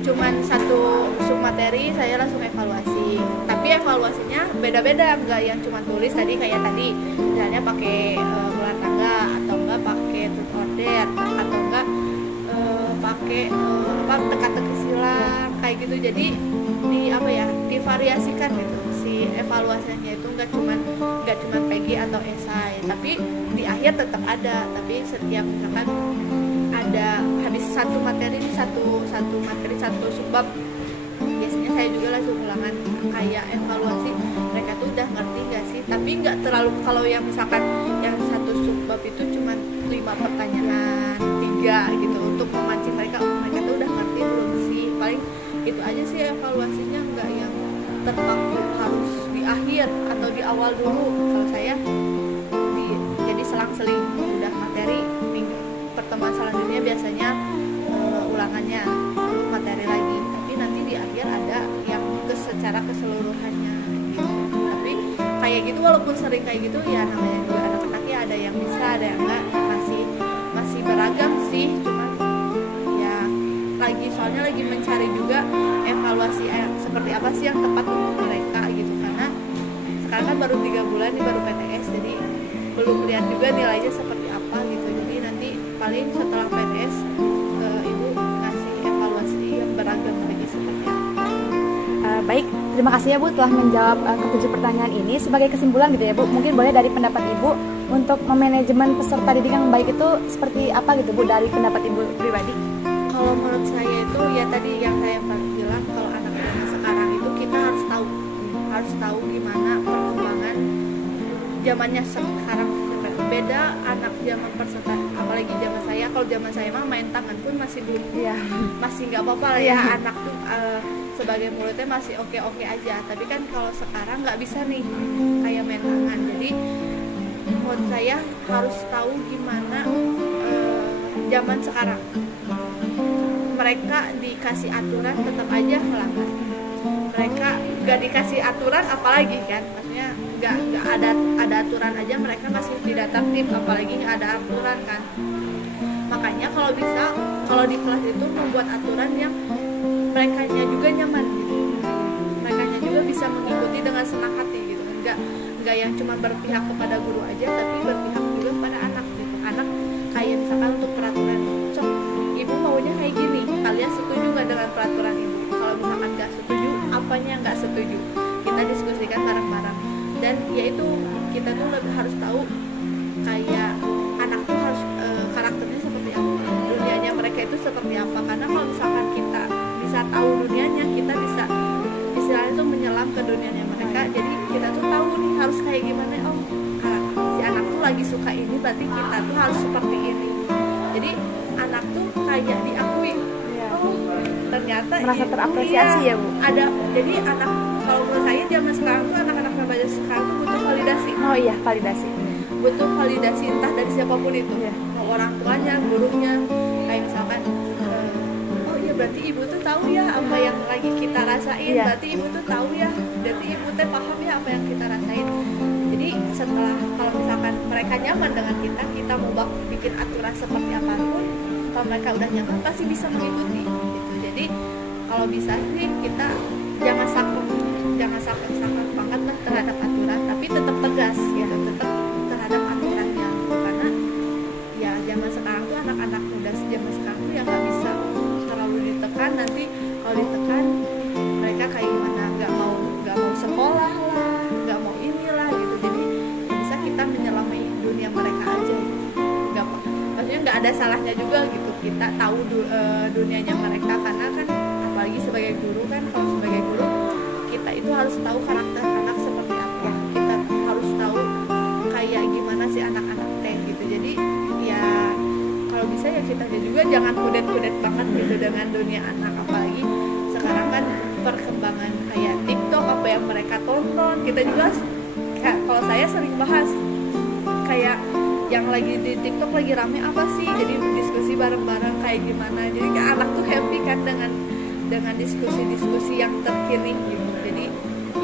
cuman satu sub materi saya langsung evaluasi, tapi evaluasinya beda-beda, enggak yang cuma tulis tadi kayak tadi misalnya pakai ular tangga atau enggak pakai truth order atau enggak pakai teka-teki silang kayak gitu. Jadi divariasikan gitu si evaluasinya itu, enggak cuma PG atau esai, tapi di akhir tetap ada. Tapi setiap misalkan ada habis satu materi satu subbab, biasanya saya juga langsung ulangan kayak evaluasi mereka tuh udah ngerti nggak sih, tapi nggak terlalu. Kalau yang misalkan yang satu subbab itu cuma 5 pertanyaan 3 gitu untuk memancing mereka tuh udah ngerti belum sih. Paling itu aja sih evaluasinya, nggak yang terpaku harus di akhir atau di awal dulu. Kalau saya jadi selang-seling, udah materi minggu pertemuan selanjutnya biasanya ulangannya, lalu materi lagi, tapi nanti di akhir ada yang secara keseluruhannya gitu. Tapi kayak gitu, walaupun sering kayak gitu ya namanya juga anak-anak ya, ada yang bisa ada yang enggak, masih beragam sih. Cuman ya soalnya lagi mencari juga evaluasi seperti apa sih yang tepat untuk mereka gitu, karena sekarang kan baru 3 bulan nih, baru PTS, jadi belum lihat juga nilainya seperti apa gitu. Jadi nanti paling setelah PTS ibu ngasih evaluasi yang beragam lagi seperti apa. Baik, terima kasih ya Bu telah menjawab ke-7 pertanyaan ini. Sebagai kesimpulan gitu ya Bu, mungkin boleh dari pendapat Ibu untuk memanajemen peserta didik yang baik itu seperti apa gitu Bu, dari pendapat Ibu pribadi? Kalau menurut saya itu ya tadi yang saya bilang, kalau anak-anak sekarang itu kita harus tahu gimana perkembangan zamannya sekarang. Beda anak zaman peserta, apalagi zaman saya. Kalau zaman saya mah main tangan pun masih belum, masih nggak apa-apa lah ya. Anak tuh sebagai muridnya masih oke aja. Tapi kan kalau sekarang nggak bisa nih kayak main tangan. Jadi menurut saya harus tahu gimana zaman sekarang. Mereka dikasih aturan tetap aja melanggar. Mereka nggak dikasih aturan apalagi kan, maksudnya nggak ada aturan aja mereka masih tidak tertib, apalagi nggak ada aturan kan. Makanya kalau bisa, kalau di kelas itu membuat aturan yang mereka juga nyaman gitu, mereka juga bisa mengikuti dengan senang hati gitu, nggak yang cuma berpihak kepada guru aja, tapi berpihak juga kepada anak gitu. Anak kayak misalkan untuk peraturan, ibu maunya kayak gini, kalian setuju nggak dengan peraturan ibu? Kalau misalkan nggak setuju, apanya nggak setuju, kita diskusikan bareng-bareng. Dan yaitu kita tuh lebih harus tahu kayak anak tuh harus karakternya seperti apa, dunianya mereka itu seperti apa. Karena kalau misalkan kita bisa tahu dunianya, kita bisa istilahnya tuh menyelam ke dunianya mereka. Jadi kita tuh tahu nih harus kayak gimana. Oh, si anak tuh lagi suka ini, berarti kita tuh harus seperti ini. Jadi anak tuh kayak diakui, oh ternyata merasa terapresiasi ya Bu. Ada, jadi anak kalau menurut saya zaman sekarang tuh anak-anak remaja sekarang tuh butuh validasi. Oh iya, validasi. Butuh validasi entah dari siapapun itu, mau orang tuanya, gurunya, kayak misalkan oh iya berarti ibu tuh tahu ya apa yang lagi kita rasain, berarti ibu tuh tahu ya, berarti ibu tuh paham ya apa yang kita rasain. Jadi setelah kalau misalkan mereka nyaman dengan kita mau bikin aturan seperti apapun, kalau mereka udah nyaman pasti bisa mengikuti gitu. Jadi kalau bisa sih kita jangan saklek banget lah terhadap aturan, tapi tetap tegas ya, tetap terhadap aturannya, karena ya zaman sekarang tuh anak-anak muda zaman sekarang tuh ya nggak bisa terlalu ditekan. Nanti kalau ditekan mereka kayak gimana, nggak mau sekolah lah, nggak mau inilah gitu. Jadi ya bisa kita menyelami dunia mereka aja gitu. Maksudnya nggak ada salahnya juga gitu kita tahu dunianya mereka, karena kan apalagi sebagai guru kan, kalau sebagai guru kita itu harus tahu karakter anak seperti apa, kita harus tahu kayak gimana sih anak-anak teh gitu. Jadi ya kalau bisa ya kita juga jangan kudet-kudet banget gitu dengan dunia anak, apalagi sekarang kan perkembangan kayak TikTok, apa yang mereka tonton. Kita juga kalau saya sering bahas kayak yang lagi di TikTok lagi rame apa sih, jadi diskusi bareng-bareng kayak gimana. Jadi kan anak tuh happy kan dengan diskusi-diskusi yang terkini gitu. Jadi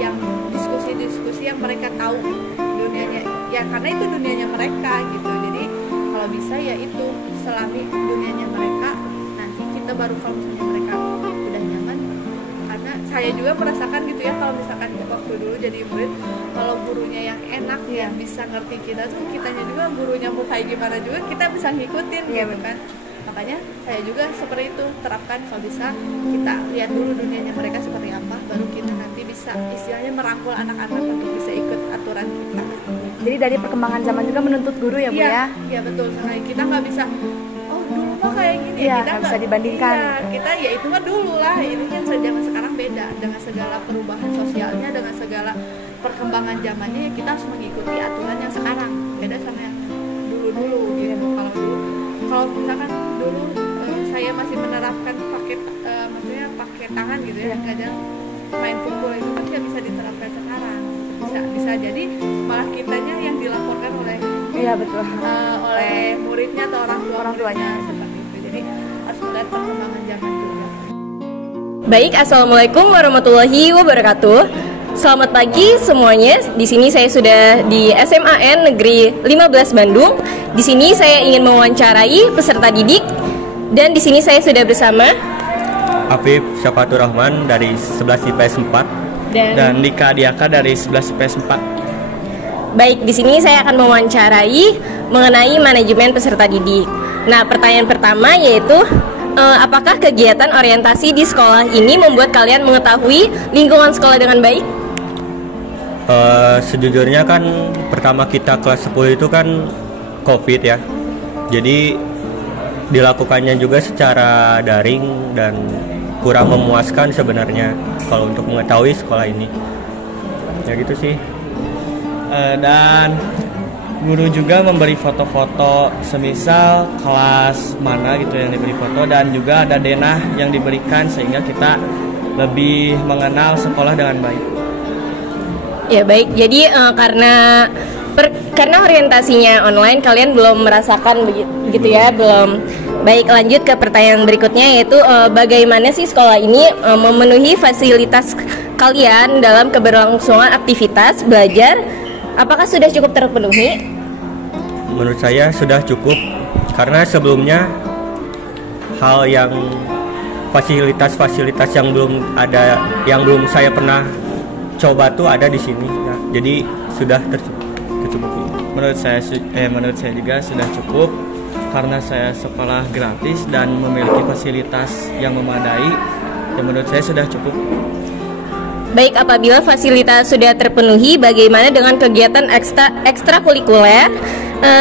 yang diskusi-diskusi yang mereka tahu dunianya ya, karena itu dunianya mereka gitu. Jadi kalau bisa ya itu selami dunianya mereka, nanti kita baru kalau misalnya mereka udah nyaman. Karena saya juga merasakan gitu ya, kalau misalkan waktu dulu jadi murid, kalau gurunya yang enak ya bisa ngerti kita tuh, kitanya juga gurunya mau kayak gimana juga kita bisa ngikutin gitu kan. Makanya saya juga seperti itu terapkan, kalau bisa kita lihat dulu dunianya mereka seperti apa, baru kita nanti bisa istilahnya merangkul anak-anak untuk bisa ikut aturan kita. Jadi dari perkembangan zaman juga menuntut guru ya Bu ya? Iya betul sekali, kita nggak bisa oh dulu mah kayak gini ya, kita nggak bisa dibandingkan. Iya, kita ya itu mah dulu lah, ini kan zaman sekarang beda dengan segala perubahan sosialnya, dengan segala perkembangan zamannya, ya kita harus mengikuti aturan yang sekarang, beda sama yang dulu gitu. Kalau misalkan dulu saya masih menerapkan maksudnya pakai tangan gitu ya, kadang main pukul itu kan nggak bisa diterapkan sekarang. Bisa jadi malah kitanya yang dilaporkan oleh oleh muridnya atau orang tuanya seperti itu. Jadi harus melihat perkembangan zaman juga. Baik, assalamualaikum warahmatullahi wabarakatuh. Selamat pagi semuanya. Di sini saya sudah di SMAN Negeri 15 Bandung. Di sini saya ingin mewawancarai peserta didik, dan di sini saya sudah bersama Afif Syafatur Rahman dari 11 IPS 4 dan Dika Diaka dari 11 IPS 4. Baik, di sini saya akan mewawancarai mengenai manajemen peserta didik. Nah, pertanyaan pertama yaitu apakah kegiatan orientasi di sekolah ini membuat kalian mengetahui lingkungan sekolah dengan baik? Sejujurnya kan pertama kita kelas 10 itu kan COVID ya, jadi dilakukannya juga secara daring dan kurang memuaskan sebenarnya kalau untuk mengetahui sekolah ini. Ya gitu sih. Dan guru juga memberi foto-foto semisal kelas mana gitu yang diberi foto, dan juga ada denah yang diberikan sehingga kita lebih mengenal sekolah dengan baik. Ya baik, jadi karena orientasinya online, kalian belum merasakan begitu ya, belum. Baik, lanjut ke pertanyaan berikutnya, yaitu bagaimana sih sekolah ini memenuhi fasilitas kalian dalam keberlangsungan aktivitas belajar? Apakah sudah cukup terpenuhi? Menurut saya sudah cukup, karena sebelumnya hal yang fasilitas-fasilitas yang belum ada, yang belum saya pernah coba tuh ada di sini ya. Jadi sudah tercukupi. Menurut saya juga sudah cukup, karena saya sekolah gratis dan memiliki fasilitas yang memadai. Ya, menurut saya sudah cukup. Baik, apabila fasilitas sudah terpenuhi, bagaimana dengan kegiatan ekstrakurikuler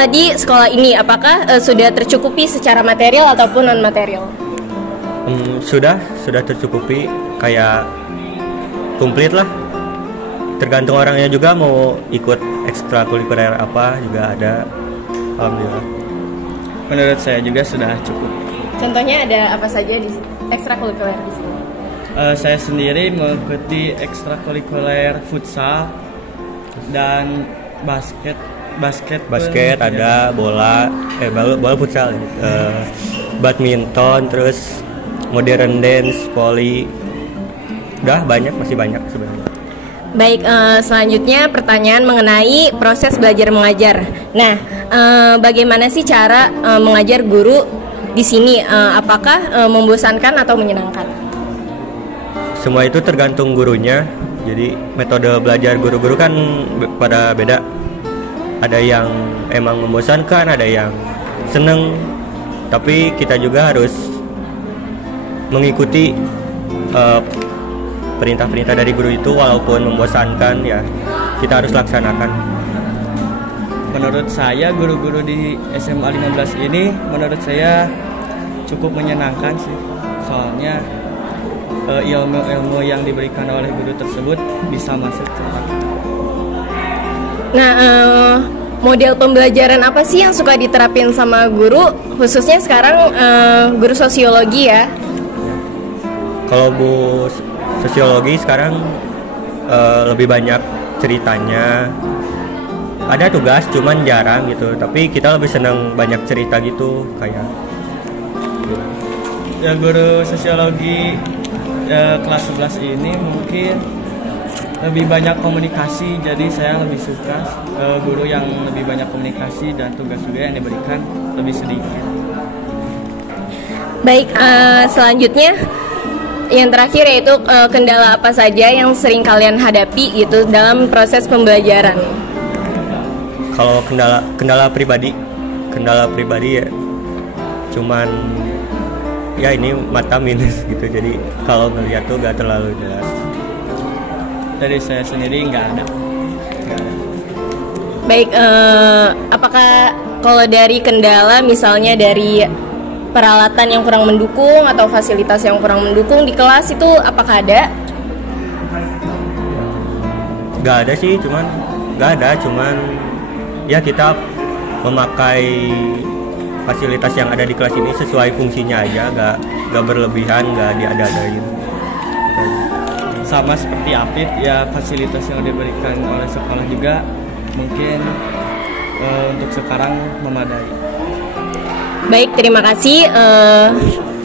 di sekolah ini? Apakah sudah tercukupi secara material ataupun non material? Sudah tercukupi, kayak komplit lah. Tergantung orangnya juga mau ikut ekstrakurikuler apa juga ada. Alhamdulillah. Menurut saya juga sudah cukup. Contohnya ada apa saja di ekstrakurikuler di sini? Saya sendiri mengikuti ekstrakurikuler futsal dan basket ada bola futsal, badminton, terus modern dance, volley, masih banyak sebenarnya. Baik, selanjutnya pertanyaan mengenai proses belajar mengajar. Nah, bagaimana sih cara mengajar guru di sini? Apakah membosankan atau menyenangkan? Semua itu tergantung gurunya. Jadi metode belajar guru-guru kan pada beda. Ada yang emang membosankan, ada yang seneng. Tapi kita juga harus mengikuti perintah-perintah dari guru itu, walaupun membosankan ya kita harus laksanakan. Menurut saya guru-guru di SMA 15 ini menurut saya cukup menyenangkan sih. Soalnya ilmu-ilmu yang diberikan oleh guru tersebut bisa masuk ke otak. Nah, model pembelajaran apa sih yang suka diterapin sama guru, khususnya sekarang guru sosiologi ya? Kalau Bu sosiologi sekarang lebih banyak ceritanya. Ada tugas cuman jarang gitu, tapi kita lebih senang banyak cerita gitu kayak. Ya, guru sosiologi kelas 11 ini mungkin lebih banyak komunikasi, jadi saya lebih suka guru yang lebih banyak komunikasi dan tugas juga yang diberikan lebih sedikit. Baik, selanjutnya yang terakhir yaitu kendala apa saja yang sering kalian hadapi gitu dalam proses pembelajaran? Kalau kendala pribadi ya cuman ya ini mata minus gitu, jadi kalau melihat tuh gak terlalu jelas. Dari saya sendiri nggak ada. Baik, apakah kalau dari kendala misalnya dari peralatan yang kurang mendukung atau fasilitas yang kurang mendukung di kelas itu apakah ada? Gak ada sih, cuman ya kita memakai fasilitas yang ada di kelas ini sesuai fungsinya aja, gak berlebihan, gak diada-adain. Sama seperti Apit ya, fasilitas yang diberikan oleh sekolah juga mungkin untuk sekarang memadai. Baik, terima kasih.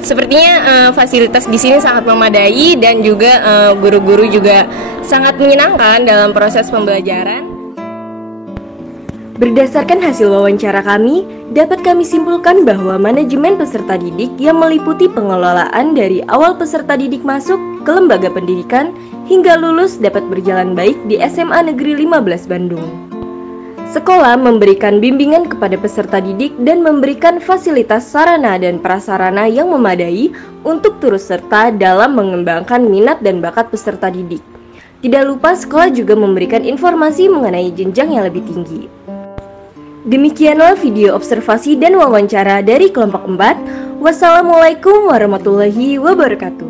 Sepertinya fasilitas di sini sangat memadai dan juga guru-guru juga sangat menyenangkan dalam proses pembelajaran. Berdasarkan hasil wawancara kami, dapat kami simpulkan bahwa manajemen peserta didik yang meliputi pengelolaan dari awal peserta didik masuk ke lembaga pendidikan hingga lulus dapat berjalan baik di SMA Negeri 15 Bandung. Sekolah memberikan bimbingan kepada peserta didik dan memberikan fasilitas sarana dan prasarana yang memadai untuk turut serta dalam mengembangkan minat dan bakat peserta didik. Tidak lupa sekolah juga memberikan informasi mengenai jenjang yang lebih tinggi. Demikianlah video observasi dan wawancara dari kelompok 4. Wassalamualaikum warahmatullahi wabarakatuh.